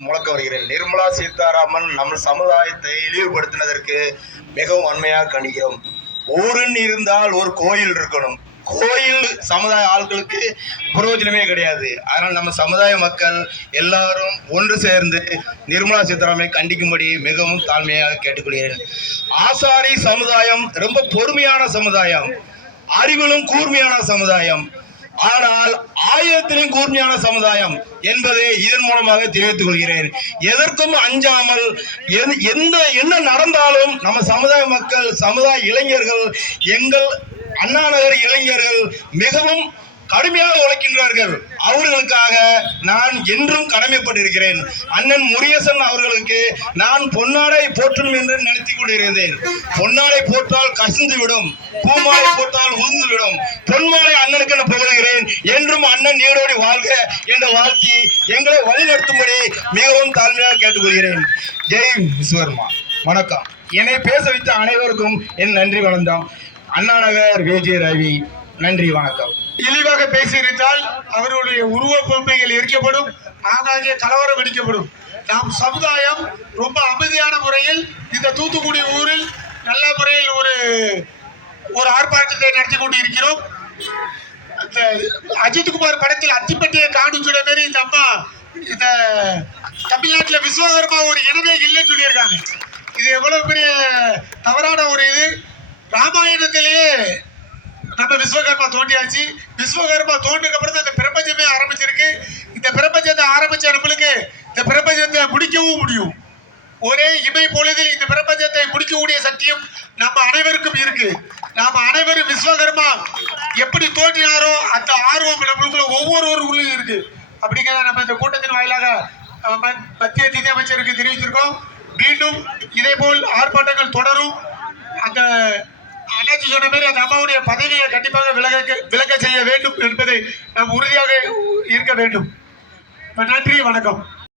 முழக்க வருகிறேன். நிர்மலா சீதாராமன் நம்ம சமுதாயத்தை இழிவுபடுத்தினதற்கு மிகவும் வன்மையாக கண்டிக்கிறோம். ஊருன்னு இருந்தால் ஒரு கோயில் இருக்கணும். கோயில் சமுதாய ஆட்களுக்கு பிரயோஜனமே கிடையாது. அதனால் நம்ம சமுதாய மக்கள் எல்லாரும் ஒன்று சேர்ந்து நிர்மலா சீதாராமனை கண்டிக்கும்படி மிகவும் தாழ்மையாக கேட்டுக்கொள்கிறேன். ஆசாரி சமுதாயம் ரொம்ப பொறுமையான சமுதாயம், அறிவிலும் கூர்மையான சமுதாயம், ஆனால் ஆயுதத்திலும் கூர்மையான சமுதாயம் என்பதை இதன் மூலமாக தெரிவித்துக் கொள்கிறேன். எதற்கும் அஞ்சாமல் என்ன நடந்தாலும் நம்ம சமுதாய மக்கள், சமுதாய இளைஞர்கள், எங்கள் அண்ணா நகர் இளைஞர்கள் மிகவும் கடுமையாக உழைக்கின்றார்கள். அவர்களுக்காக நான் என்றும் கடமைப்பட்டிருக்கிறேன். அண்ணன் முருகேசன் அவர்களுக்கு நான் பொன்னாடை போற்றும் என்று நினைத்துக் கொண்டிருந்தேன். பொன்னாடை போட்டால் கசிந்து விடும், பூமாலை போட்டால் உதிர்ந்து விடும். பொன்மாலை அண்ணனுக்கு நான் புகழ்கிறேன். என்றும் அண்ணன் நீடோடி வாழ்க என்று வாழ்த்தி எங்களை வழிநடத்தும்படி மிகவும் தாழ்மையாக கேட்டுக்கொள்கிறேன். ஜெய் விஸ்வகர்மா. வணக்கம். என்னை பேச வைத்த அனைவருக்கும் என் நன்றி வணக்கம். அண்ணா நகர் விஜய ரவி. நன்றி, வணக்கம். இழிவாக பேசியிருந்தால் அவர்களுடைய உருவ பொம்மைகள் எரிக்கப்படும், ஆங்காங்கே கலவரம் வெடிக்கப்படும். நாம் சமுதாயம் ரொம்ப அமைதியான முறையில் இந்த தூத்துக்குடி ஊரில் நல்ல முறையில் ஒரு ஆர்ப்பாட்டத்தை நடத்தி கொண்டு இருக்கிறோம். இந்த அஜித்குமார் படத்தில் அத்திப்பட்டியை காணும் சொல்ல மாரி இந்த அம்மா இந்த தமிழ்நாட்டில் விஸ்வகர்மா ஒரு இனமே இல்லைன்னு சொல்லியிருக்காங்க. இது எவ்வளவு பெரிய தவறான ஒரு இது. ராமாயணத்திலேயே நம்ம விஸ்வகர்மா தோண்டியாச்சு. விஸ்வகர்மா தோண்டுக்கு அப்புறம் இந்த பிரபஞ்சமே ஆரம்பிச்சிருக்கு. இந்த பிரபஞ்சத்தை ஆரம்பிச்ச நம்மளுக்கு இந்த பிரபஞ்சத்தை முடிக்கவும் முடியும். ஒரே இமை பொழுதில் இந்த பிரபஞ்சத்தை முடிக்கக்கூடிய சக்தியும் நம்ம அனைவருக்கும் இருக்கு. நாம அனைவரும் விஸ்வகர்மா எப்படி தோன்றினாரோ அந்த ஆர்வம் நம்மளுக்குள்ள ஒவ்வொருவருக்குள்ளும் இருக்கு. அப்படிங்கிறத நம்ம இந்த கூட்டத்தின் வாயிலாக மத்திய நிதி அமைச்சருக்கு தெரிவித்திருக்கோம். மீண்டும் இதே போல் ஆர்ப்பாட்டங்கள் தொடரும். அந்த அண்ணாச்சி சொன்ன மாதிரி அந்த அம்மாவுடைய பதவியை கண்டிப்பாக விலக செய்ய வேண்டும் என்பதை நாம் உறுதியாக இருக்க வேண்டும். நன்றி, வணக்கம்.